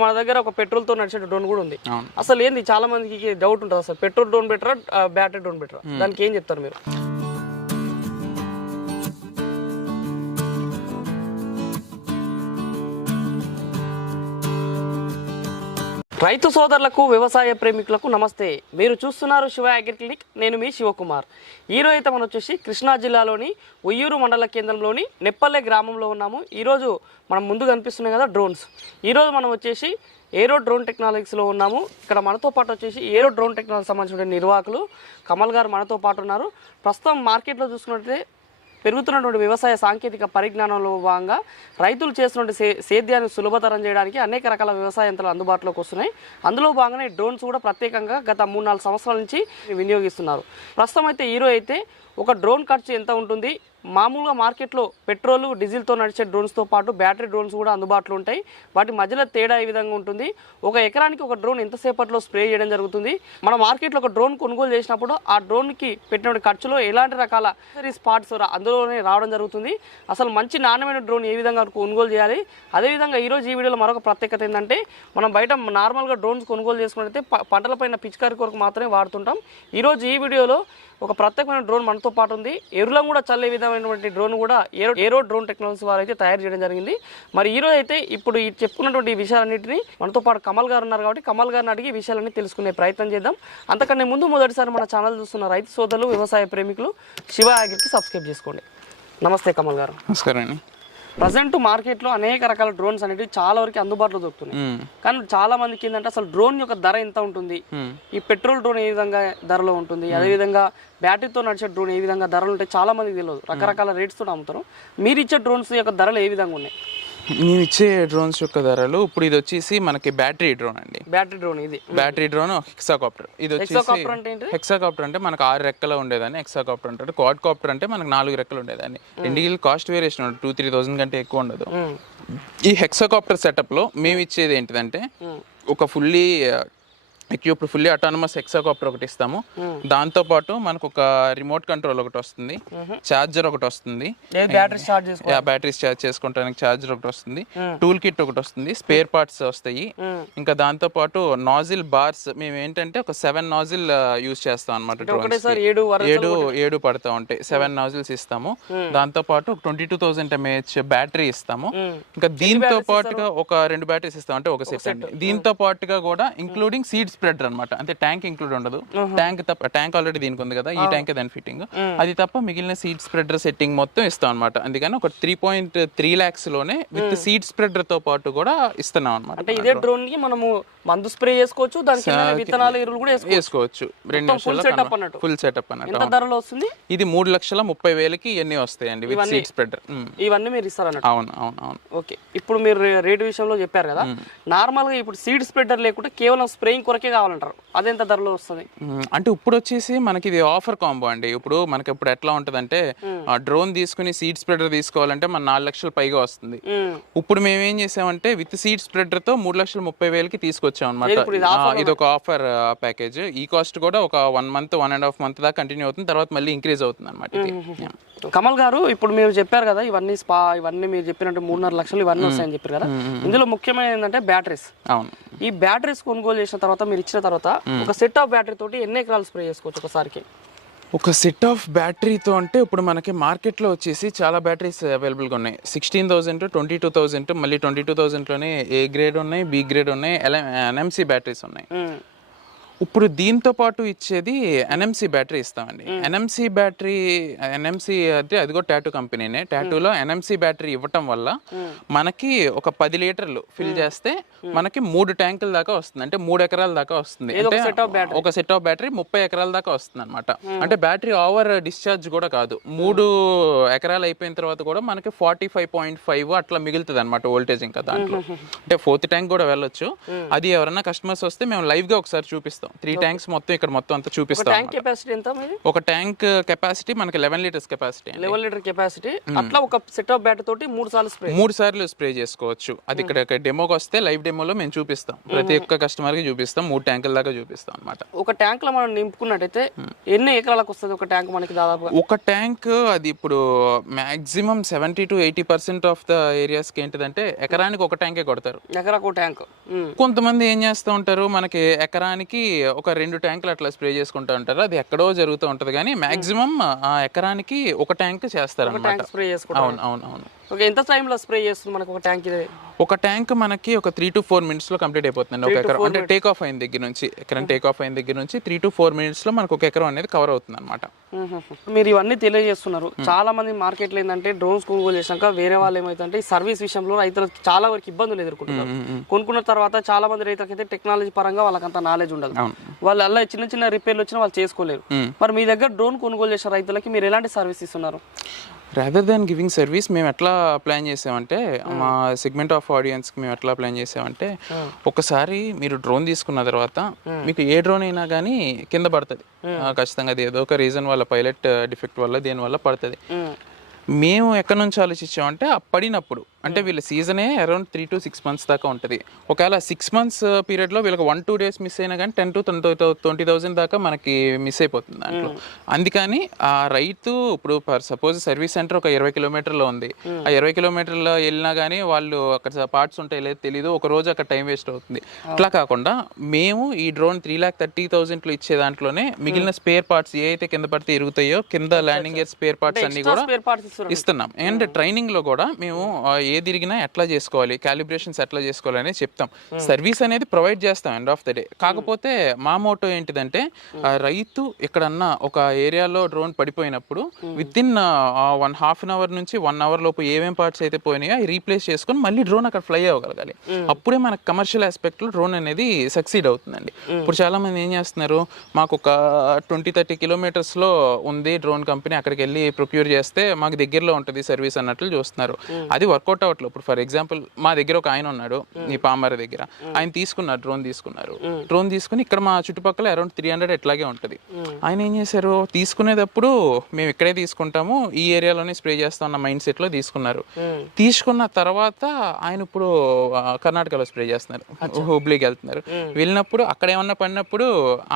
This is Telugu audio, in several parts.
మన దగ్గర ఒక పెట్రోల్తో నడిచే డ్రోన్ కూడా ఉంది. అసలు ఏంది చాలా మందికి డౌట్ ఉంటుంది అసలు. పెట్రోల్ డ్రోన్ బెటరా బ్యాటరీ డ్రోన్ బెటరా? దానికి ఏం చెప్తారు మీరు? రైతు సోదరులకు వ్యవసాయ ప్రేమికులకు నమస్తే. మీరు చూస్తున్నారు శివ అగ్రి క్లినిక్. నేను మీ శివకుమార్. ఈరోజు అయితే మనం వచ్చేసి కృష్ణా జిల్లాలోని ఉయ్యూరు మండల కేంద్రంలోని నెప్పల్లె గ్రామంలో ఉన్నాము. ఈరోజు మనం ముందు కనిపిస్తున్నాయి కదా డ్రోన్స్. ఈరోజు మనం వచ్చేసి ఏరో డ్రోన్ టెక్నాలజీస్లో ఉన్నాము. ఇక్కడ మనతో పాటు వచ్చేసి ఏరో డ్రోన్ టెక్నాలజీ సంబంధించిన నిర్వాహకులు కమల్ గారు మనతో పాటు ఉన్నారు. ప్రస్తుతం మార్కెట్లో చూసుకున్నట్లయితే పెరుగుతున్నటువంటి వ్యవసాయ సాంకేతిక పరిజ్ఞానంలో భాగంగా రైతులు చేస్తున్న సేద్యాన్ని సులభతరం చేయడానికి అనేక రకాల వ్యవసాయ యంత్రాలు అందుబాటులోకి వస్తున్నాయి. అందులో భాగంగానే డ్రోన్స్ కూడా ప్రత్యేకంగా గత మూడు నాలుగు సంవత్సరాల నుంచి వినియోగిస్తున్నారు. ప్రస్తుతం అయితే హీరో అయితే ఒక డ్రోన్ ఖర్చు ఎంత ఉంటుంది? మామూలుగా మార్కెట్లో పెట్రోల్ డీజిల్తో నడిచే డ్రోన్స్తో పాటు బ్యాటరీ డ్రోన్స్ కూడా అందుబాటులో ఉంటాయి. వాటి మధ్యలో తేడా ఈ విధంగా ఉంటుంది. ఒక ఎకరానికి ఒక డ్రోన్ ఎంతసేపట్లో స్ప్రే చేయడం జరుగుతుంది. మన మార్కెట్లో ఒక డ్రోన్ కొనుగోలు చేసినప్పుడు ఆ డ్రోన్కి పెట్టిన ఖర్చులో ఎలాంటి రకాల స్పాట్స్ అందులోనే రావడం జరుగుతుంది. అసలు మంచి నాణ్యమైన డ్రోన్ ఏ విధంగా కొనుగోలు చేయాలి? అదేవిధంగా ఈరోజు ఈ వీడియోలో మరొక ప్రత్యేకత ఏంటంటే మనం బయట నార్మల్గా డ్రోన్స్ కొనుగోలు చేసుకున్నట్లయితే పంటలపైన పిచికారి కొరకు మాత్రమే వాడుతుంటాం. ఈరోజు ఈ వీడియోలో ఒక ప్రత్యేకమైన డ్రోన్ మనతో పాటు ఉంది. ఎరులం కూడా చల్లే విధంగా రకమైనటువంటి డ్రోన్ కూడా ఏరో ఏరో డ్రోన్ టెక్నాలజీ వారు అయితే తయారు చేయడం జరిగింది. మరి ఈ రోజు అయితే ఇప్పుడు ఈ చెప్పుకున్నటువంటి విషయాలన్నింటినీ మనతో పాటు కమల్ గారు ఉన్నారు కాబట్టి కమల్ గారిని అడిగి విషయాలన్నీ తెలుసుకునే ప్రయత్నం చేద్దాం. అంతకన్నా ముందు మొదటిసారి మన ఛానల్ చూస్తున్న రైతు సోదరులు వ్యవసాయ ప్రేమికులు శివ యాగిరికి సబ్స్క్రైబ్ చేసుకోండి. నమస్తే కమల్ గారు. నమస్కారం అండి. ప్రజెంట్ మార్కెట్లో అనేక రకాల డ్రోన్స్ అనేవి చాలా వరకు అందుబాటులో దొరుకుతున్నాయి. కానీ చాలా మందికి ఏంటంటే అసలు డ్రోన్ యొక్క ధర ఎంత ఉంటుంది. ఈ పెట్రోల్ డ్రోన్ ఏ విధంగా ధరలో ఉంటుంది? అదేవిధంగా బ్యాటరీతో నడిచే డ్రోన్ ఏ విధంగా ధరలు ఉంటాయి? చాలా మందికి తెలియదు. రకరకాల రేట్స్తో అమ్ముతారు. మీరు ఇచ్చే డ్రోన్స్ యొక్క ధరలు ఏ విధంగా ఉన్నాయి? మేము ఇచ్చే డ్రోన్స్ యొక్క ధరలు ఇప్పుడు ఇది వచ్చేసి మనకి బ్యాటరీ డ్రోన్ అండి. బ్యాటరీ డ్రోన్ ఇది. బ్యాటరీ డ్రోన్ హెక్సాకాప్టర్ ఇది వచ్చేసి హెక్సాకాప్టర్ అంటే మనకు ఆరు రెక్కలు ఉండేదాన్ని. హెక్సాకాప్టర్ అంటే క్వాడ్ కాప్టర్ అంటే మనకు నాలుగు రెక్కలు ఉండేదాన్ని. రెండింటికి కాస్ట్ వేరియేషన్ ఉంటుంది టూ త్రీ థౌసండ్ కంటే ఎక్కువ ఉండదు. మ్మ్. ఈ హెక్సాకాప్టర్ సెటప్లో మేము ఇచ్చేది ఏంటిదంటే ఒక fully equipped fully autonomous hexacopter ఒకటి ఇస్తాము. దాంతో పాటు మనకు ఒక రిమోట్ కంట్రోల్ ఒకటి వస్తుంది. ఛార్జర్ ఒకటి వస్తుంది. బ్యాటరీస్ ఛార్జ్ చేసుకోవడానికి ఛార్జర్ ఒకటి వస్తుంది. టూల్ కిట్ ఒకటి వస్తుంది. స్పేర్ పార్ట్స్ వస్తాయి. ఇంకా దాంతో పాటు నాజిల్ బార్స్ మేము ఏంటంటే ఒక సెవెన్ నాజిల్ యూస్ చేస్తాం అనమాట ఏడు ఏడు పడతా ఉంటాయి. సెవెన్ నాజిల్స్ ఇస్తాము. దాంతో పాటు twenty two thousand mAh battery ఇస్తాము ఇంకా దీంతో పాటుగా ఒక రెండు బ్యాటరీస్ ఇస్తాం. అంటే ఒక సెట్ అండి దీంతో పాటుగా కూడా ఇంక్లూడింగ్ సీడ్ స్ప్రెడర్ అన్నమాట. అంటే ట్యాంక్ ఇంక్లూడ్ ఉండదు. ట్యాంక్ తప్ప ట్యాంక్ ఆల్రెడీ దీనికి ఉంది కదా ఈ ట్యాంక్ దాని ఫిట్టింగ్ అది తప్ప మిగిలిన సీడ్ స్ప్రెడర్ సెట్టింగ్ మొత్తం ఇస్తాం అనమాట అందుకని ఒక త్రీ పాయింట్ త్రీ లాక్స్లోనే విత్ సీడ్ స్ప్రెడర్తో పాటు కూడా ఇస్తున్నాం అనమాట ఇదే డ్రోన్కి మనము మందు స్ప్రే చేసుకోవచ్చు దానికి విత్తనాలు ఎరువులు కూడా వేసుకోవచ్చు. రెండు full setup అన్నట్టు. ఫుల్ సెటప్ అన్నట్టు. ఎంత ధరలో వస్తుంది? ఇది మూడు లక్షల ముప్పై వేలకి ఇవన్నీ వస్తాయండి విత్ సీడ్ స్ప్రెడర్ ఇవన్నీ మీరు ఇస్తారన్నట్టు. అవును అవును అవును. ఓకే. ఇప్పుడు మీరు రేటు విషయంలో చెప్పారు కదా. నార్మల్గా ఇప్పుడు సీడ్ స్ప్రెడర్ లేకుంటే కేవలం స్ప్రేయింగ్ కొరకే కావాలంటారు. అదెంత ధరలో వస్తుంది. అంటే ఇప్పుడు వచ్చేసి మనకి ఇది ఆఫర్ కాంబో అండి. ఇప్పుడు మనకి ఇప్పుడు ఎట్లా ఉంటదంటే డ్రోన్ తీసుకుని సీడ్ స్ప్రెడర్ తీసుకోవాలంటే మన నాలుగు లక్షలు పైగా వస్తుంది. ఇప్పుడు మేము ఏం చేసామంటే విత్ సీడ్ స్ప్రెడర్తో మూడు లక్షల ముప్పై వేలకి తీసుకొచ్చాం. అనమాట ఇది ఒక ఆఫర్ ప్యాకేజ్ ఈ కాస్ట్ కూడా ఒక one month one and half month దాకా కంటిన్యూ అవుతుంది. తర్వాత మళ్ళీ ఇంక్రీజ్ అవుతుంది అనమాట ఇది. కమల్ గారు ఇప్పుడు మీరు చెప్పారు కదా ఇవన్నీ స్పా ఇవన్నీ మీరు చెప్పినట్టు మూడున్నర లక్షలు ఇవన్నీ వస్తాయని చెప్పారు కదా. ఇందులో ముఖ్యమైన ఏంటంటే బ్యాటరీస్ అవును. ఈ బ్యాటరీస్ కొనుగోలు చేసిన తర్వాత మీరు ఇచ్చిన తర్వాత ఒక సెట్ ఆఫ్ బ్యాటరీ తోటి ఎన్ని ఎకరాలు స్ప్రే చేసుకోవచ్చు ఒకసారికి? ఒక సెట్ ఆఫ్ బ్యాటరీతో అంటే ఇప్పుడు మనకి మార్కెట్లో వచ్చేసి చాలా బ్యాటరీస్ అవైలబుల్గా ఉన్నాయి. Sixteen thousand twenty two thousand మళ్ళీ ట్వంటీ టూ థౌసండ్లోనే ఏ గ్రేడ్ ఉన్నాయి బి గ్రేడ్ ఉన్నాయి ఎన్ఎంసీ బ్యాటరీస్ ఉన్నాయి. Hmm. ఇప్పుడు దీంతో పాటు ఇచ్చేది ఎన్ఎంసి బ్యాటరీ ఇస్తామండి. ఎన్ఎంసి బ్యాటరీ ఎన్ఎంసి అంటే అది కూడా టాటూ కంపెనీనే. టాటూలో ఎన్ఎంసి బ్యాటరీ ఇవ్వటం వల్ల మనకి ఒక పది లీటర్లు ఫిల్ చేస్తే మనకి మూడు ట్యాంకుల దాకా వస్తుంది. అంటే మూడు ఎకరాల దాకా వస్తుంది. అంటే ఒక సెట్ ఆఫ్ బ్యాటరీ ముప్పై ఎకరాల దాకా వస్తుంది అనమాట అంటే బ్యాటరీ ఓవర్ డిశ్చార్జ్ కూడా కాదు. మూడు ఎకరాలు అయిపోయిన తర్వాత కూడా మనకి ఫార్టీ ఫైవ్ పాయింట్ ఫైవ్ అట్లా మిగులుతుంది అనమాట వోల్టేజ్ ఇంకా దాంట్లో. అంటే ఫోర్త్ ట్యాంక్ కూడా వెళ్ళొచ్చు. అది ఎవరైనా కస్టమర్స్ వస్తే మేము లైవ్గా ఒకసారి చూపిస్తాం. ఇస్తాం త్రీ ట్యాంక్స్ మొత్తం ఇక్కడ మొత్తం అంతా చూపిస్తాం ట్యాంక్ కెపాసిటీ ఎంత ఒక ట్యాంక్ కెపాసిటీ మనకి eleven litres capacity eleven litre capacity అట్లా ఒక సెటప్ బ్యాట్ తోటి మూడు సార్లు స్ప్రే మూడు సార్లు స్ప్రే చేసుకోవచ్చు. అది ఇక్కడ డెమోకి వస్తే లైవ్ డెమోలో మేము చూపిస్తాం. ప్రతి ఒక్క కస్టమర్కి చూపిస్తాం. మూడు ట్యాంకుల దాకా చూపిస్తాం అనమాట ఒక ట్యాంక్లో మనం నింపుకున్నట్టయితే ఎన్ని ఎకరాలకు వస్తుంది ఒక ట్యాంక్ మనకి దాదాపుగా? ఒక ట్యాంక్ అది ఇప్పుడు maximum seventy to eighty percent of the ఏరియాస్కి ఏంటిదంటే ఎకరానికి ఒక ట్యాంకే కొడతారు. ఎకరాకు ఒక ట్యాంక్ కొంతమంది ఏం చేస్తూ ఉంటారు? మనకి ఎకరానికి ఒక రెండు ట్యాంకులు అట్లా స్ప్రే చేసుకుంటూ ఉంటారు. అది ఎక్కడో జరుగుతూ ఉంటది. కానీ మాక్సిమం ఆ ఎకరానికి ఒక ట్యాంక్ చేస్తారు అవును అవును అవును. ఓకే ఎంత టైంలో స్ప్రే చేస్తుంది మనకు ఒక ట్యాంక్ ఇది? ఒక ట్యాంక్ మనకి ఒక త్రీ టు ఫోర్ మినిట్స్లో కంప్లీట్ అయిపోతుంది ఒక ఎకరం అంటే టేక్ ఆఫ్ అయిన దగ్గర నుంచి ఎకరం టేక్ ఆఫ్ అయిన దగ్గర నుంచి త్రీ టు ఫోర్ మినిట్స్లో మనకు ఒక ఎకరం అనేది కవర్ అవుతుంది అనమాట మీరు ఇవన్నీ తెలియజేస్తున్నారు. చాలా మంది మార్కెట్లో ఏంటంటే డ్రోన్స్ కొనుగోలు చేశాక వేరే వాళ్ళు ఏమైతుందంటే ఈ సర్వీస్ విషయంలో రైతులకు చాలా వరకు ఇబ్బందులు ఎదుర్కొంటున్నారు. కొనుక్కున్న తర్వాత చాలా మంది రైతులకి అయితే టెక్నాలజీ పరంగా వాళ్ళకి అంత నాలెడ్జ్ ఉండదు. వాళ్ళు అలా చిన్న చిన్న రిపేర్లు వచ్చినా వాళ్ళు చేసుకోలేరు. మరి మీ దగ్గర డ్రోన్ కొనుగోలు చేసిన రైతులకి మీరు ఎలాంటి సర్వీస్ ఇస్తున్నారు? రాదర్ దాన్ గివింగ్ సర్వీస్ మేము ఎట్లా ప్లాన్ చేసామంటే మా సెగ్మెంట్ ఆఫ్ ఆడియన్స్కి మేము ఎట్లా ప్లాన్ చేసామంటే ఒకసారి మీరు డ్రోన్ తీసుకున్న తర్వాత మీకు ఏ డ్రోన్ అయినా కానీ కింద పడుతుంది. ఖచ్చితంగా అది ఏదో ఒక రీజన్ వల్ల పైలట్ డిఫెక్ట్ వల్ల దేని వల్ల పడుతుంది. మ్మ్. మేము ఎక్కడి నుంచి ఆలోచించామంటే ఆ పడినప్పుడు అంటే వీళ్ళ సీజనే around three to six months దాకా ఉంటుంది. ఒకవేళ సిక్స్ మంత్స్ పీరియడ్లో వీళ్ళకి వన్ టూ డేస్ మిస్ అయినా కానీ టెన్ టు ట్వంటీ థౌసండ్ దాకా మనకి మిస్ అయిపోతుంది దాంట్లో. అందుకని ఆ రైతు ఇప్పుడు సపోజ్ సర్వీస్ సెంటర్ ఒక ఇరవై కిలోమీటర్లో ఉంది. ఆ ఇరవై కిలోమీటర్లో వెళ్ళినా కానీ వాళ్ళు అక్కడ పార్ట్స్ ఉంటాయి లేదు తెలియదు ఒక రోజు అక్కడ టైం వేస్ట్ అవుతుంది. అట్లా కాకుండా మేము ఈ డ్రోన్ త్రీ ల్యాక్ థర్టీ థౌసండ్లో ఇచ్చే దాంట్లోనే మిగిలిన స్పేర్ పార్ట్స్ ఏ అయితే కింద పడితే ఇరుగుతాయో కింద ల్యాండింగ్ స్పేర్ పార్ట్స్ అన్ని కూడా ఇస్తున్నాం. అండ్ ట్రైనింగ్లో కూడా మేము ఏ తిరిగినా ఎట్లా చేసుకోవాలి? క్యాలిబ్రేషన్స్ ఎట్లా చేసుకోవాలి అనేది చెప్తాం. సర్వీస్ అనేది ప్రొవైడ్ చేస్తాం ఎండ్ ఆఫ్ ద డే కాకపోతే మా మోటో ఏంటిదంటే ఆ రైతు ఎక్కడన్నా ఒక ఏరియాలో డ్రోన్ పడిపోయినప్పుడు within one half an hour నుంచి వన్ అవర్ లోపు ఏమేం పార్ట్స్ అయితే పోయినాయో రీప్లేస్ చేసుకొని మళ్ళీ డ్రోన్ అక్కడ ఫ్లై అవ్వగలగాలి. అప్పుడే మనకు కమర్షియల్ ఆస్పెక్ట్లో డ్రోన్ అనేది సక్సీడ్ అవుతుందండి. ఇప్పుడు చాలా మంది ఏం చేస్తున్నారు మాకు ఒక ట్వంటీ థర్టీ కిలోమీటర్స్లో ఉంది డ్రోన్ కంపెనీ అక్కడికి వెళ్ళి ప్రొక్యూర్ చేస్తే మాకు దగ్గరలో ఉంటుంది సర్వీస్ అన్నట్లు చూస్తున్నారు. అది వర్కౌట్ అవ్వట్లేదు. ఇప్పుడు ఫర్ ఎగ్జాంపుల్ మా దగ్గర ఒక ఆయన ఉన్నాడు ఈ పామర దగ్గర. ఆయన తీసుకున్నారు డ్రోన్ తీసుకున్నారు. డ్రోన్ తీసుకుని ఇక్కడ మా చుట్టుపక్కల అరౌండ్ త్రీ హండ్రెడ్ ఎట్లాగే ఉంటుంది. ఆయన ఏం చేశారు? తీసుకునేటప్పుడు మేము ఇక్కడే తీసుకుంటాము ఈ ఏరియాలోనే స్ప్రే చేస్తాం అన్న మైండ్ సెట్లో తీసుకున్నారు. తీసుకున్న తర్వాత ఆయన ఇప్పుడు కర్ణాటకలో స్ప్రే చేస్తున్నారు. హుబ్లీకి వెళ్తున్నారు. వెళ్ళినప్పుడు అక్కడ ఏమన్నా పడినప్పుడు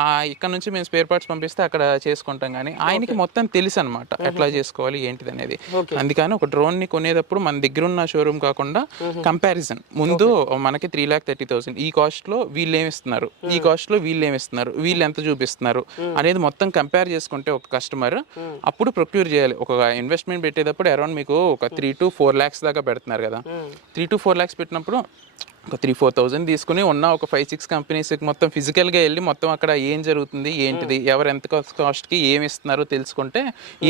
ఆ ఇక్కడ నుంచి మేము స్పేర్ పార్ట్స్ పంపిస్తే అక్కడ చేసుకుంటాం కానీ ఆయనకి మొత్తం తెలుసు అనమాట ఎట్లా చేసుకోవాలి ఏంటిది అనేది అందుకని ఒక డ్రోన్ని కొనేటప్పుడు మన దగ్గర ఉన్న షోరూమ్ కాకుండా కంపారిజన్ ముందు మనకి త్రీ లాక్ థర్టీ థౌసండ్ ఈ కాస్ట్లో వీళ్ళు ఏమి ఇస్తున్నారు? ఈ కాస్ట్లో వీళ్ళు ఏమి ఇస్తున్నారు? వీళ్ళు ఎంత చూపిస్తున్నారు? అనేది మొత్తం కంపేర్ చేసుకుంటే ఒక కస్టమర్ అప్పుడు ప్రొక్యూర్ చేయాలి. ఒక ఇన్వెస్ట్మెంట్ పెట్టేటప్పుడు అరౌండ్ మీకు ఒక త్రీ టు ఫోర్ ల్యాక్స్ దాకా పెడుతున్నారు కదా. త్రీ టు ఫోర్ ల్యాక్స్ పెట్టినప్పుడు ఒక త్రీ ఫోర్ థౌసండ్ తీసుకుని ఉన్న ఒక ఫైవ్ సిక్స్ కంపెనీస్ మొత్తం ఫిజికల్గా వెళ్ళి మొత్తం అక్కడ ఏం జరుగుతుంది ఏంటిది ఎవరు ఎంత కాస్ట్కి ఏమి ఇస్తున్నారో తెలుసుకుంటే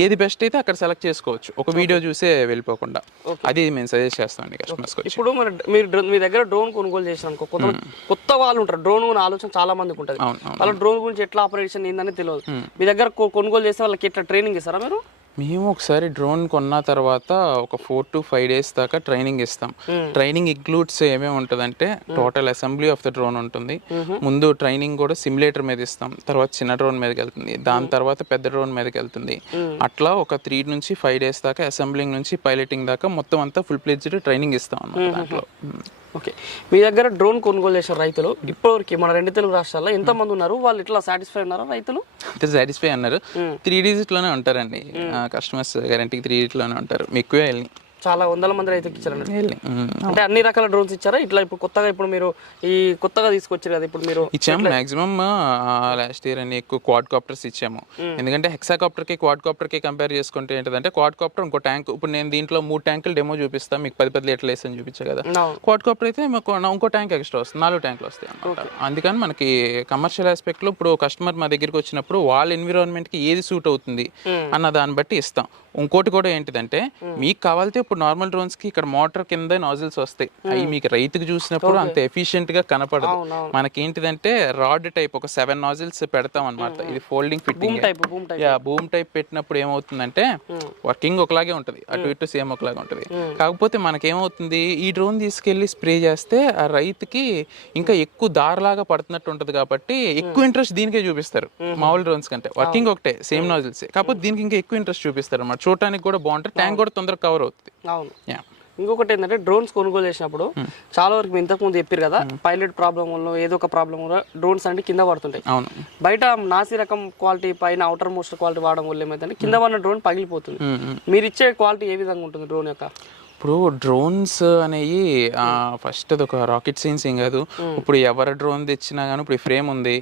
ఏది బెస్ట్ అయితే అక్కడ సెలెక్ట్ చేసుకోవచ్చు. ఒక వీడియో చూసే వెళ్ళిపోకుండా. అది మేము సజెస్ట్ చేస్తామండి కస్టమర్స్కి వచ్చి. ఇప్పుడు మరి మీరు మీ దగ్గర డ్రోన్ కొనుగోలు చేసిన కొత్త కొత్త వాళ్ళు ఉంటారు డ్రోన్ కొనే ఆలోచన చాలా మందికి ఉంటుంది. వాళ్ళ డ్రోన్ గురించి ఎట్లా ఆపరేషన్ ఏందని తెలియదు. మీ దగ్గర కొనుగోలు చేస్తే వాళ్ళకి ఎట్లా ట్రైనింగ్ ఇస్తారా మీరు? మేము ఒకసారి డ్రోన్ కొన్న తర్వాత ఒక ఫోర్ టు ఫైవ్ డేస్ దాకా ట్రైనింగ్ ఇస్తాం. ట్రైనింగ్ ఇంక్లూడ్స్ ఏమేమి ఉంటుందంటే total assembly of the drone ఉంటుంది. ముందు ట్రైనింగ్ కూడా సిమ్యులేటర్ మీద ఇస్తాం. తర్వాత చిన్న డ్రోన్ మీదకి వెళ్తుంది. దాని తర్వాత పెద్ద డ్రోన్ మీదకి వెళ్తుంది. అట్లా ఒక త్రీ నుంచి ఫైవ్ డేస్ దాకా అసెంబ్లింగ్ నుంచి పైలటింగ్ దాకా మొత్తం అంతా ఫుల్ ప్లేజ్డ్ ట్రైనింగ్ ఇస్తాం అన్నమాట దాంట్లో. ఓకే. మీ దగ్గర డ్రోన్ కొనుగోలు చేసిన రైతులు ఇప్పటివరకు మన రెండు తెలుగు రాష్ట్రాల్లో ఎంత మంది ఉన్నారు? వాళ్ళు ఇట్లా సాటిస్ఫై ఉన్నారా రైతులు? అయితే సాటిస్ఫై అన్నారు. త్రీ లోనే ఉంటారండి. కస్టమర్స్ గ్యారంటీ త్రీ లోనే ఉంటారు. ఎక్కువే వెళ్ళి చాలా వందల మంది రైతుకి ఇచ్చారు వెళ్ళి. మ్మ్. అంటే అన్ని రకాల డ్రోన్స్ ఇచ్చారా? ఇట్లా ఇప్పుడు కొత్తగా ఇప్పుడు మీరు ఈ కొత్తగా తీసుకొచ్చారు కదా ఇప్పుడు మీరు ఇచ్చాము మాక్సిమం లాస్ట్ ఇయర్ అని ఎక్కువ క్వాడ్ కాప్టర్స్ ఇచ్చాము ఎందుకంటే హెక్సాకాప్టర్కి క్వాడ్ కాప్టర్కి కంపేర్ చేసుకుంటే ఏంటంటే క్వాడ్ కాప్టర్ ఇంకో ట్యాంక్ ఇప్పుడు నేను దీంట్లో మూడు ట్యాంకులు డెమో చూపిస్తాను మీకు పది పది లీటర్లు వేసి అని చూపించా కదా. క్వాడ్ కాప్టర్ అయితే మాకు ఇంకో ట్యాంక్ ఎక్స్ట్రా వస్తుంది నాలుగు ట్యాంకులు వస్తాయి అన్నమాట. అందుకని మనకి కమర్షియల్ ఆస్పెక్ట్లో ఇప్పుడు కస్టమర్ మా దగ్గరికి వచ్చినప్పుడు వాళ్ళ ఎన్విరాన్మెంట్కి ఏది సూట్ అవుతుంది అన్న దాన్ని బట్టి ఇస్తాం. ఇంకోటి కూడా ఏంటిదంటే మీకు కావాలితే ఇప్పుడు నార్మల్ డ్రోన్స్కి ఇక్కడ మోటార్ కింద నాజిల్స్ వస్తాయి. అవి మీకు రైతుకి చూసినప్పుడు అంత ఎఫిషియెంట్గా కనపడదు. అవునవును. మనకేంటిదంటే రాడ్ టైప్ ఒక సెవెన్ నాజిల్స్ పెడతాం అనమాట ఇది ఫోల్డింగ్ ఫిట్టింగ్. టైప్ భూమి టైప్. యా బూమ్ టైప్ పెట్టినప్పుడు ఏమవుతుందంటే వర్కింగ్ ఒకలాగే ఉంటది. అటు ఇటు సేమ్ ఒకలాగే ఉంటది. కాకపోతే మనకేమవుతుంది ఈ డ్రోన్ తీసుకెళ్ళి స్ప్రే చేస్తే ఆ రైతుకి ఇంకా ఎక్కువ దారిలాగా పడుతున్నట్టు ఉంటది కాబట్టి ఎక్కువ ఇంట్రెస్ట్ దీనికే చూపిస్తారు. మామూలు డ్రోన్స్ కంటే. వర్కింగ్ ఒకటే సేమ్ నాజిల్స్. కాకపోతే దీనికి ఇంకా ఎక్కువ ఇంట్రెస్ట్ చూపిస్తారు అన్నమాట చూడటానికి కూడా బాగుంటుంది. ట్యాంక్ కూడా తొందరగా కవర్ అవుతుంది. అవును. ఇంకొకటి ఏంటంటే డ్రోన్స్ కొనుగోలు చేసినప్పుడు చాలా వరకు ఇంతకు ముందు చెప్పారు కదా పైలట్ ప్రాబ్లం వల్ల ఏదో ఒక ప్రాబ్లం వల్ల డ్రోన్స్ అంటే కింద పడుతుంటాయి. అవును. బయట నాసి రకం క్వాలిటీ పైన అవుటర్ మోస్ట్ క్వాలిటీ వాడడం వల్ల ఏమైందంటే కింద పడిన డ్రోన్ పగిలిపోతుంది. మీరు ఇచ్చే క్వాలిటీ ఏ విధంగా ఉంటుంది డ్రోన్ యొక్క? ఇప్పుడు డ్రోన్స్ అనేవి ఫస్ట్ అది ఒక రాకెట్ సైన్స్ ఏం కాదు. ఇప్పుడు ఎవరి డ్రోన్ తెచ్చినా కానీ ఇప్పుడు ఫ్రేమ్ ఉంది.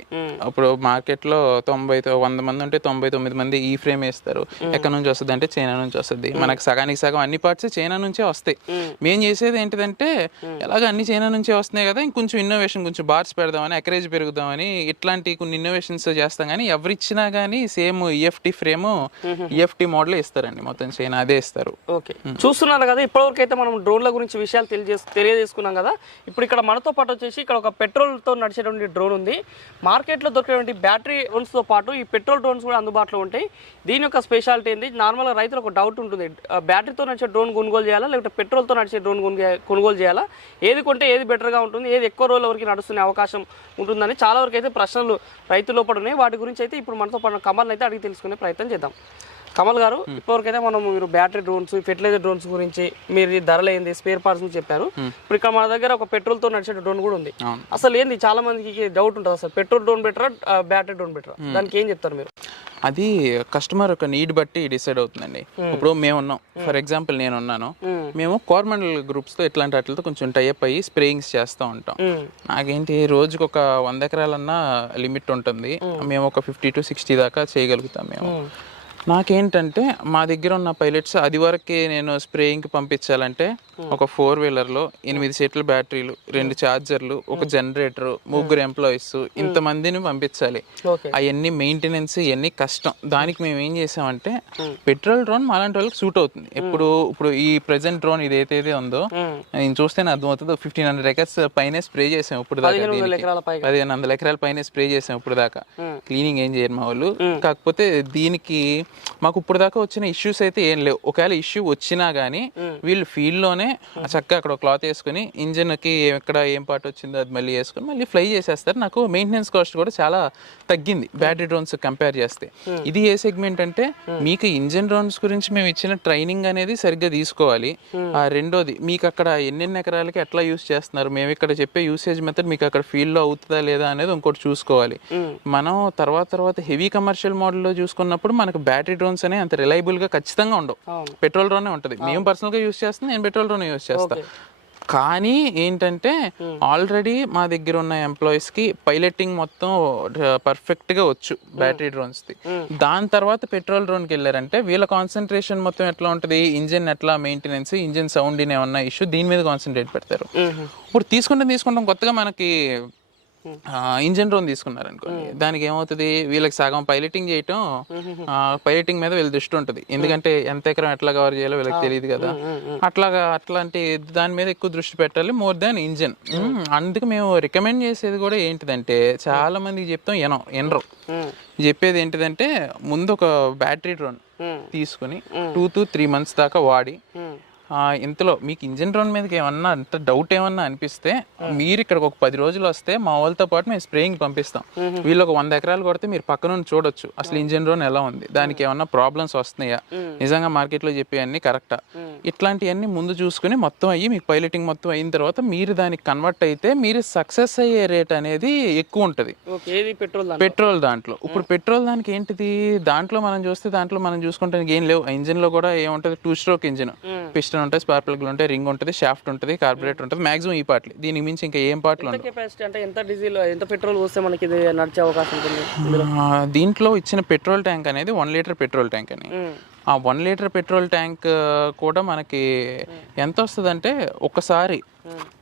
ఇప్పుడు మార్కెట్లో తొంభై వంద మంది ఉంటే తొంభై తొమ్మిది మంది ఈ ఫ్రేమ్ వేస్తారు. ఎక్కడ నుంచి వస్తుంది అంటే చైనా నుంచి వస్తుంది. మనకు సగానికి సగం అన్ని పార్ట్స్ చైనా నుంచే వస్తాయి. మేము. చేసేది ఏంటిదంటే ఎలాగ అన్ని చైనా నుంచే వస్తున్నాయి కదా ఇంకొంచెం ఇన్నోవేషన్ కొంచెం బార్స్ పెడదామని ఎకరేజ్ పెరుగుదామని ఇట్లాంటి కొన్ని ఇన్నోవేషన్స్ చేస్తాం కానీ ఎవరు ఇచ్చినా కానీ same EFT frame EFT model ఇస్తారండి. మొత్తం చైనా అదే ఇస్తారు. ఓకే. చూస్తున్నారు కదా ఇప్పటివరకు అయితే మనం డ్రోన్ల గురించి విషయాలు తెలియజేసు తెలియజేసుకున్నాం కదా. ఇప్పుడు ఇక్కడ మనతో పాటు వచ్చేసి ఇక్కడ ఒక పెట్రోల్తో నడిచేటువంటి డ్రోన్ ఉంది. మార్కెట్లో దొరికేటువంటి బ్యాటరీ డ్రోన్స్తో పాటు ఈ పెట్రోల్ డ్రోన్స్ కూడా అందుబాటులో ఉంటాయి. దీని యొక్క స్పెషాలిటీ ఏంటి? నార్మల్గా రైతులకు ఒక డౌట్ ఉంటుంది. బ్యాటరీతో నడిచే డ్రోన్ కొనుగోలు చేయాలా? లేకపోతే పెట్రోల్తో నడిచే డ్రోన్ కొనుగోలు చేయాలా? ఏది కొంటే ఏది బెటర్గా ఉంటుంది? ఏది ఎక్కువ రోజుల వరకు నడుస్తునే అవకాశం ఉంటుందని చాలా వరకు అయితే ప్రశ్నలు రైతుల లోపల ఉన్నాయి వాటి గురించి అయితే ఇప్పుడు మనతో పాటు కమల్ అయితే అడిగి తెలుసుకునే ప్రయత్నం చేద్దాం. కమల్ గారు ఇప్పటివరకైతే మనం మీరు బ్యాటరీ డ్రోన్స్ ఫెర్టిలైజర్ డ్రోన్స్ గురించి మీరు ధరలు ఏంది స్పేర్ పార్ట్స్ గురించి చెప్పారు. ఇప్పుడు ఇక్కడ మన దగ్గర ఒక పెట్రోల్తో నడిచే డ్రోన్ కూడా ఉంది. అసలు ఏంది చాలా మందికి డౌట్ ఉంటుంది అసలు పెట్రోల్ డ్రోన్ బెటరా బ్యాటరీ డ్రోన్ బెటరా? దానికి ఏం చెప్తారు మీరు? అది కస్టమర్ ఒక నీడ్ బట్టి డిసైడ్ అవుతుందండి. ఇప్పుడు మేము ఉన్నాం. ఫర్ ఎగ్జాంపుల్ నేను ఉన్నాను. మేము. కోరమండల్ గ్రూప్స్తో ఇట్లాంటి వాటితో కొంచెం టైప్ అయ్యి స్ప్రేయింగ్స్ చేస్తూ ఉంటాం. నాకేంటి రోజుకి ఒక వంద ఎకరాలన్నా లిమిట్ ఉంటుంది. మేము. ఒక ఫిఫ్టీ టు సిక్స్టీ దాకా చేయగలుగుతాం మేము. నాకేంటంటే మా దగ్గర ఉన్న పైలట్స్ అది వరకే నేను స్ప్రేయింగ్కి పంపించాలంటే ఒక ఫోర్ వీలర్లో ఎనిమిది సెట్ల బ్యాటరీలు రెండు ఛార్జర్లు ఒక జనరేటర్ ముగ్గురు ఎంప్లాయీస్ ఇంతమందిని పంపించాలి. అవన్నీ మెయింటెనెన్స్ ఇవన్నీ కష్టం. దానికి మేము ఏం చేసామంటే పెట్రోల్ డ్రోన్ మాలాంటి వాళ్ళకి సూట్ అవుతుంది. ఇప్పుడు ఇప్పుడు ఈ ప్రెసెంట్ డ్రోన్ ఇదైతే ఉందో ఉమ్, నేను చూస్తేనే అర్థమవుతుంది ఫిఫ్టీన్ హండ్రెడ్ ఎకర్స్ పైనే స్ప్రే చేసాం ఇప్పుడు దాకా పదిహేను వందల. ఎకరాల పైన స్ప్రే చేసాం ఇప్పుడు దాకా. క్లీనింగ్ ఏం చేయరు మా వాళ్ళు. కాకపోతే దీనికి మాకు ఇప్పుడు దాకా వచ్చిన ఇష్యూస్ అయితే ఏం లేవు. ఒకవేళ ఇష్యూ వచ్చినా గానీ వీళ్ళు ఫీల్డ్లోనే చక్కగా అక్కడ క్లాత్ వేసుకుని ఇంజిన్కి ఎక్కడ ఏం పార్ట్ వచ్చిందో అది మళ్ళీ వేసుకుని మళ్ళీ ఫ్లై చేసేస్తారు. నాకు మెయింటెనెన్స్ కాస్ట్ కూడా చాలా తగ్గింది బ్యాటరీ డ్రోన్స్ కంపేర్ చేస్తే. ఇది ఏ సెగ్మెంట్ అంటే మీకు ఇంజిన్ డ్రోన్స్ గురించి మేము ఇచ్చిన ట్రైనింగ్ అనేది సరిగ్గా తీసుకోవాలి. ఆ రెండోది మీకు అక్కడ ఎన్నెన్ని ఎకరాలకి ఎట్లా యూస్ చేస్తున్నారు? మేము ఇక్కడ చెప్పే యూసేజ్ మెథడ్ మీకు అక్కడ ఫీల్డ్లో అవుతుందా లేదా అనేది ఇంకోటి చూసుకోవాలి. మనం తర్వాత తర్వాత హెవీ కమర్షియల్ మోడల్లో చూసుకున్నప్పుడు మనకు బ్యాటరీ డ్రోన్స్ అనేవి అంత రిలయబుల్గా ఖచ్చితంగా ఉండవు. పెట్రోల్ డ్రోనే ఉంటుంది. మేము పర్సనల్గా యూస్ చేస్తాం నేను పెట్రోల్ డ్రోన్ యూస్ చేస్తా. కానీ ఏంటంటే ఆల్రెడీ మా దగ్గర ఉన్న ఎంప్లాయీస్కి పైలటింగ్ మొత్తం పర్ఫెక్ట్గా వచ్చు బ్యాటరీ డ్రోన్స్ ది దాని తర్వాత పెట్రోల్ డ్రోన్కి వెళ్ళారంటే వీళ్ళ కాన్సన్ట్రేషన్ మొత్తం ఎట్లా ఉంటుంది? ఇంజిన్ ఎట్లా మెయింటెనెన్స్? ఇంజిన్ సౌండ్ ఏమన్నా ఇష్యూ? దీని మీద కాన్సన్ట్రేట్ పెడతారు. ఇప్పుడు తీసుకుంటాం తీసుకుంటాం కొత్తగా మనకి ఇంజన్ డ్రోన్ తీసుకున్నారు అనుకోండి దానికి ఏమవుతుంది? వీళ్ళకి సగం పైలటింగ్ చేయటం పైలటింగ్ మీద వీళ్ళ దృష్టి ఉంటుంది. ఎందుకంటే ఎంత ఎకరం ఎట్లా కవర్ చేయాలో వీళ్ళకి తెలియదు కదా. అట్లాగా అట్లాంటి దాని మీద ఎక్కువ దృష్టి పెట్టాలి మోర్ దాన్ ఇంజన్. అందుకు మేము రికమెండ్ చేసేది కూడా ఏంటిదంటే చాలా మందికి చెప్తాం ఎనం ఎనరు. చెప్పేది ఏంటిదంటే ముందు ఒక బ్యాటరీ డ్రోన్ తీసుకుని టూ టు త్రీ మంత్స్ దాకా వాడి ఇంతలో మీకు ఇంజిన్ డ్రోన్ మీదకి ఏమన్నా అంత డౌట్ ఏమన్నా అనిపిస్తే మీరు ఇక్కడికి ఒక పది రోజులు వస్తే మా వాళ్ళతో పాటు మేము స్ప్రేయింగ్ పంపిస్తాం. వీళ్ళు ఒక వంద ఎకరాలు కొడితే మీరు పక్క నుండి చూడొచ్చు. అసలు ఇంజిన్ డ్రోన్ ఎలా ఉంది? దానికి ఏమన్నా ప్రాబ్లమ్స్ వస్తున్నాయా? నిజంగా మార్కెట్లో చెప్పేవన్నీ కరెక్టా ఇట్లాంటివన్నీ ముందు చూసుకుని మొత్తం అయ్యి మీకు పైలటింగ్ మొత్తం అయిన తర్వాత మీరు దానికి కన్వర్ట్ అయితే మీరు సక్సెస్ అయ్యే రేట్ అనేది ఎక్కువ ఉంటుంది. పెట్రోల్ దాంట్లో? పెట్రోల్ దాంట్లో. ఇప్పుడు పెట్రోల్ దానికి ఏంటిది? దాంట్లో మనం చూస్తే దాంట్లో మనం చూసుకుంటే ఏం లేవు. ఇంజిన్లో కూడా ఏముంటది? Two stroke engine. పిస్టన్ ఉంటుంది స్పార్క్ ప్లగ్లు ఉంటాయి రింగ్ ఉంటుంది షాఫ్ట్ ఉంటుంది కార్బొరేటర్ ఉంటుంది మాక్సిమం ఈ పార్ట్లు దీనికి మించి ఇంకా ఏం పార్ట్లు కెపాసిటీ అంటే ఎంత డీజిల్ ఎంత పెట్రోల్ పోస్తే మనకి ఇది నడిచే అవకాశం ఉంటుంది దీంట్లో ఇచ్చిన పెట్రోల్ ట్యాంక్ అనేది వన్ లీటర్ పెట్రోల్ ట్యాంక్ అని. ఆ వన్ లీటర్ పెట్రోల్ ట్యాంక్ కూడా మనకి ఎంత వస్తుందంటే ఒకసారి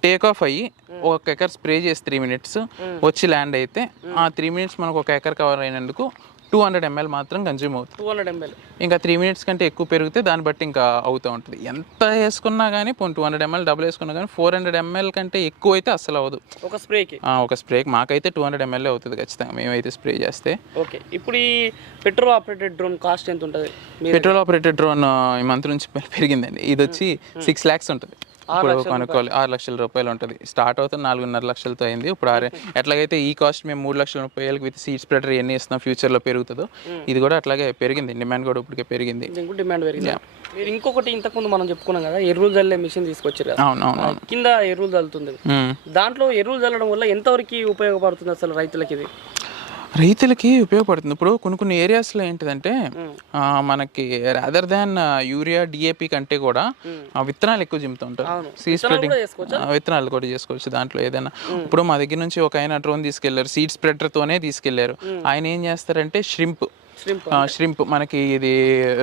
టేక్ ఆఫ్ అయ్యి ఒక ఎకర్ స్ప్రే చేసి త్రీ మినిట్స్ వచ్చి ల్యాండ్ అయితే ఆ త్రీ మినిట్స్ మనకు ఒక ఎకర్ కవర్ అయినందుకు టూ హండ్రెడ్ ఎంఎల్ మాత్రం కన్జ్యూమ్ అవుతుంది. టూ హండ్రెడ్ ఎంఎల్ ఇంకా త్రీ మినిట్స్ కంటే ఎక్కువ పెరిగితే దాన్ని బట్టి ఇంకా అవుతూ ఉంటుంది. ఎంత వేసుకున్నా కానీ పోనీ టూ హండ్రెడ్ ఎంఎల్ డబుల్ వేసుకున్నా కానీ ఫోర్ హండ్రెడ్ ఎంఎల్ కంటే ఎక్కువ అయితే అస్సలు అవ్వదు. ఒక స్ప్రేకి? ఆ, ఒక స్ప్రేకి మాకైతే టూ హండ్రెడ్ ఎంఎల్ అవుతుంది ఖచ్చితంగా. మేమైతే స్ప్రే చేస్తే. ఓకే. ఇప్పుడు ఈ పెట్రోల్ ఆపరేటెడ్ డ్రోన్ కాస్ట్ ఎంత ఉంటుంది పెట్రోల్ ఆపరేటెడ్ డ్రోన్ ఈ మంత్ నుంచి పెరిగిందండి. ఇది వచ్చి సిక్స్ ల్యాక్స్ ఉంటుంది. ఇప్పుడు కొనుక్కోవాలి. ఆరు లక్షల రూపాయలు ఉంటుంది. స్టార్ట్ అవుతుంది నాలుగున్నర లక్షలతో అయింది. ఇప్పుడు ఆరు ఎట్లాగైతే ఈ కాస్ట్ మేము మూడు లక్షల ముప్పై వేలకు విత్ సీట్ స్ప్రెడర్ ఎన్ని ఇస్తున్నాం ఫ్యూచర్లో పెరుగుతుందో. ఇది కూడా అట్లాగే పెరిగింది. డిమాండ్ కూడా ఇప్పటికే పెరిగింది. డిమాండ్ పెరిగింది. మీరు ఇంకొకటి ఇంతకుముందు మనం చెప్పుకున్నాం కదా ఎరువులు చల్లే మిషన్ తీసుకొచ్చారు కదా. అవును అవును అవును కింద ఎరువులు చల్లుతుంది. దాంట్లో ఎరువులు చల్లడం వల్ల ఎంతవరకు ఉపయోగపడుతుంది అసలు రైతులకి ఇది? రైతులకి ఉపయోగపడుతుంది. ఇప్పుడు కొన్ని కొన్ని ఏరియాస్లో ఏంటిదంటే మనకి రాదర్ దాన్ యూరియా డిఏపి కంటే కూడా విత్తనాలు ఎక్కువ జిమ్ముతూ ఉంటారు. సీడ్ స్ప్రెడింగ్ విత్తనాలు కూడా చేసుకోవచ్చు? దాంట్లో ఏదైనా. ఇప్పుడు మా దగ్గర నుంచి ఒక ఆయన డ్రోన్ తీసుకెళ్ళారు సీడ్ స్ప్రెడర్తోనే తీసుకెళ్ళారు. ఆయన ఏం చేస్తారంటే ష్రింప్. ష్రింప్ మనకి ఇది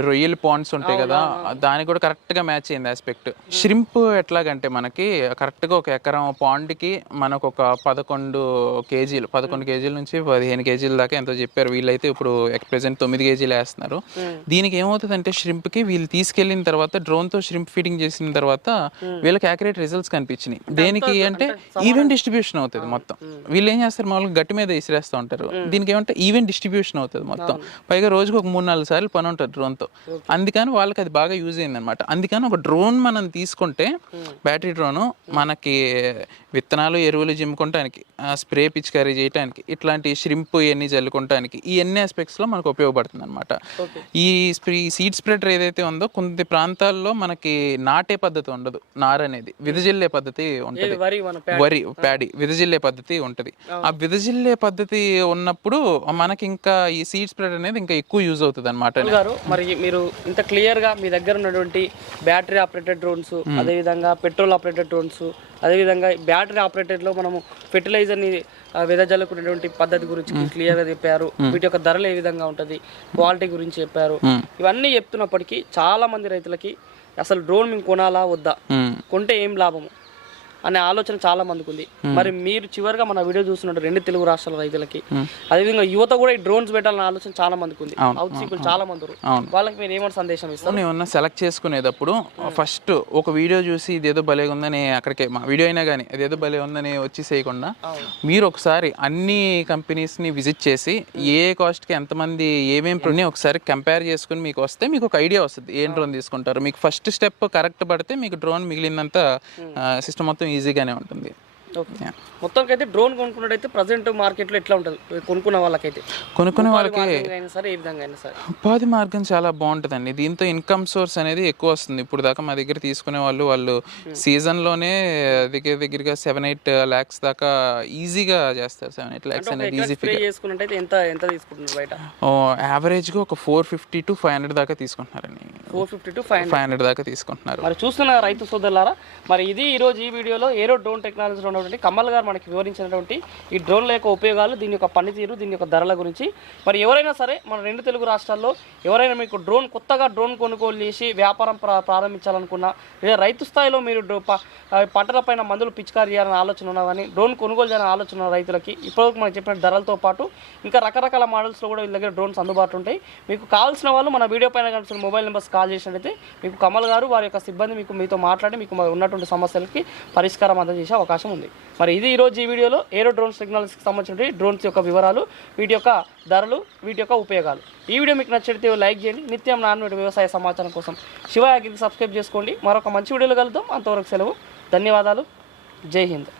రొయ్యల పాండ్స్ ఉంటాయి కదా దానికి కూడా కరెక్ట్గా మ్యాచ్ అయింది ఆస్పెక్ట్ ష్రింప్ ఎట్లాగంటే మనకి కరెక్ట్గా ఒక ఎకరం పాండ్కి మనకు ఒక పదకొండు కేజీలు పదకొండు కేజీల నుంచి పదిహేను కేజీల దాకా ఎంతో చెప్పారు. వీళ్ళైతే ఇప్పుడు ప్రెసెంట్ తొమ్మిది కేజీలు వేస్తున్నారు. దీనికి ఏమవుతుందంటే ష్రింప్కి వీళ్ళు తీసుకెళ్ళిన తర్వాత డ్రోన్తో ష్రింప్ ఫీడింగ్ చేసిన తర్వాత వీళ్ళకి యాక్యురేట్ రిజల్ట్స్ కనిపించినాయి. దేనికి అంటే ఈవెంట్ డిస్ట్రిబ్యూషన్ అవుతుంది మొత్తం. వీళ్ళు ఏం చేస్తారు? మామూలుగా గట్టి మీద ఇసిరేస్తూ ఉంటారు. దీనికి ఏమంటే ఈవెంట్ డిస్ట్రిబ్యూషన్ అవుతుంది మొత్తం. పైగా రోజుకి ఒక మూడు నాలుగు సార్లు పని ఉంటుంది డ్రోన్తో అందుకని వాళ్ళకి అది బాగా యూజ్ అయింది అనమాట అందుకని ఒక డ్రోన్ మనం తీసుకుంటే బ్యాటరీ డ్రోన్ మనకి విత్తనాలు ఎరువులు జిమ్ముకోవటానికి స్ప్రే పిచికారీ చేయడానికి ఇట్లాంటి ష్రింప్ ఇవన్నీ జల్లుకోవటానికి ఈ అన్ని ఆస్పెక్ట్స్లో మనకు ఉపయోగపడుతుంది అనమాట ఈ స్ప్రీ సీడ్ స్ప్రెడర్ ఏదైతే ఉందో కొన్ని ప్రాంతాల్లో మనకి నాటే పద్ధతి ఉండదు. నార అనేది విదజిల్లే పద్ధతి ఉంటుంది. వరి ప్యాడీ విదజిల్లే పద్ధతి ఉంటుంది. ఆ. విదజిల్లే పద్ధతి ఉన్నప్పుడు మనకి ఇంకా ఈ సీడ్ స్ప్రెడ్ అనేది ఇంకా ఎక్కువ యూజ్ అవుతుంది అనమాట గారు మరి మీరు ఇంత క్లియర్గా మీ దగ్గర ఉన్నటువంటి బ్యాటరీ ఆపరేటెడ్ డ్రోన్స్ అదేవిధంగా పెట్రోల్ ఆపరేటెడ్ డ్రోన్స్ అదేవిధంగా బ్యాటరీ ఆపరేటెడ్లో మనము ఫెర్టిలైజర్ని వెదజల్లుకునేటువంటి పద్ధతి గురించి క్లియర్గా చెప్పారు. వీటి యొక్క ధరలు ఏ విధంగా ఉంటది క్వాలిటీ గురించి చెప్పారు. ఇవన్నీ చెప్తున్నప్పటికీ చాలా మంది రైతులకి అసలు డ్రోన్ మేము కొనాలా వద్దా. కొంటే ఏం లాభము? అనే ఆలోచన చాలా మందికి ఉంది. మరి మీరు చివరిగా మన వీడియో చూస్తున్నట్టు రెండు తెలుగు రాష్ట్రాల రైతులకి అదేవిధంగా యువత కూడా ఈ డ్రోన్స్ పెట్టాలన్న ఆలోచన చాలా మందికి ఉంది. ఔత్సికులు చాలా మంది. వాళ్ళకి మీరు ఏమైనా సందేశం ఇస్తారు? ఏమన్నా సెలెక్ట్ చేసుకునేటప్పుడు ఫస్ట్ ఒక వీడియో చూసి ఇదేదో భలే ఉందని అక్కడికే మా వీడియో అయినా కానీ అదేదో భలే ఉందని వచ్చి చేయకుండా మీరు ఒకసారి అన్ని కంపెనీస్ని విజిట్ చేసి ఏ కాస్ట్కి ఎంతమంది ఏమేమి ఒకసారి కంపేర్ చేసుకుని మీకు వస్తే మీకు ఒక ఐడియా వస్తుంది. ఏం డ్రోన్ తీసుకుంటారు? మీకు ఫస్ట్ స్టెప్ కరెక్ట్ పడితే మీకు డ్రోన్ మిగిలినంత సిస్టమ్ మొత్తం ఈజీగానే ఉంటుంది. ఓకే. మొత్తానికి అయితే డ్రోన్ కొనుక్కున్నట్టయితే ప్రజెంట్ మార్కెట్లో ఎట్లా ఉంటుంది? కొనుక్కున్న వాళ్ళకైతే. కొనుక్కునే వాళ్ళకి మార్కెటింగ్ అయినా సరే ఏ విధంగా అయినా సరే. ఉపాధి మార్గం చాలా బాగుంటుందండి. దీంతో ఇన్కమ్ సోర్స్ అనేది ఎక్కువ వస్తుంది. ఇప్పుడు దాకా మా దగ్గర తీసుకునే వాళ్ళు వాళ్ళు సీజన్లోనే దగ్గర దగ్గరగా సెవెన్ ఎయిట్ ల్యాక్స్ దాకా ఈజీగా చేస్తారు. సెవెన్ ఎయిట్ ల్యాక్స్ అనేది ఈజీ స్ప్రే చేసుకున్నట్టయితే ఎంత ఎంత తీసుకుంటున్నారు బయట? యావరేజ్గా ఒక four fifty to five hundred దాకా తీసుకుంటున్నారండి. Four fifty to five five hundred దాకా తీసుకుంటున్నారు. మరి చూస్తున్న రైతు సోదరులారా మరి ఇది ఈ రోజు ఈ వీడియోలో ఏరో డ్రోన్ టెక్నాలజీలో ఉన్నటువంటి కమల్ గారు మనకి వివరించినటువంటి ఈ డ్రోన్ల యొక్క ఉపయోగాలు దీని యొక్క పనితీరు దీని యొక్క ధరల గురించి. మరి ఎవరైనా సరే మన రెండు తెలుగు రాష్ట్రాల్లో ఎవరైనా మీకు డ్రోన్ కొత్తగా డ్రోన్ కొనుగోలు చేసి వ్యాపారం ప్రారంభించాలనుకున్నా లేదా రైతు స్థాయిలో మీరు డ్రో- ప- పంటలపైన మందులు పిచికారీ చేయాలని ఆలోచన ఉన్నా కానీ డ్రోన్ కొనుగోలు చేయాలని ఆలోచన ఉన్న రైతులకి ఇప్పటివరకు మనం చెప్పిన ధరలతో పాటు ఇంకా రకరకాల మోడల్స్లో కూడా వీళ్ళ దగ్గర డ్రోన్స్ అందుబాటులో ఉంటాయి. మీకు కావాల్సిన వాళ్ళు మన వీడియో పైన కనిపిస్తున్న మొబైల్ నెంబర్స్ కాల్ చేసినట్లయితే మీకు కమల్ గారు వారి యొక్క సిబ్బంది మీకు మీతో మాట్లాడి మీకు ఉన్నటువంటి సమస్యలకి పరిష్కారం అందజేసే అవకాశం ఉంది. మరి ఇది ఈరోజు ఈ వీడియోలో ఏరో డ్రోన్స్ టెక్నాలజీకి సంబంధించిన డ్రోన్స్ యొక్క వివరాలు వీటి యొక్క ధరలు వీటి యొక్క ఉపయోగాలు. ఈ వీడియో మీకు నచ్చితే లైక్ చేయండి. నిత్యం నాన్న వ్యవసాయ సమాచారం కోసం శివ యాగ్రికి సబ్స్క్రైబ్ చేసుకోండి. మరొక మంచి వీడియోలో కలుద్దాం. అంతవరకు సెలవు. ధన్యవాదాలు. జై హింద్.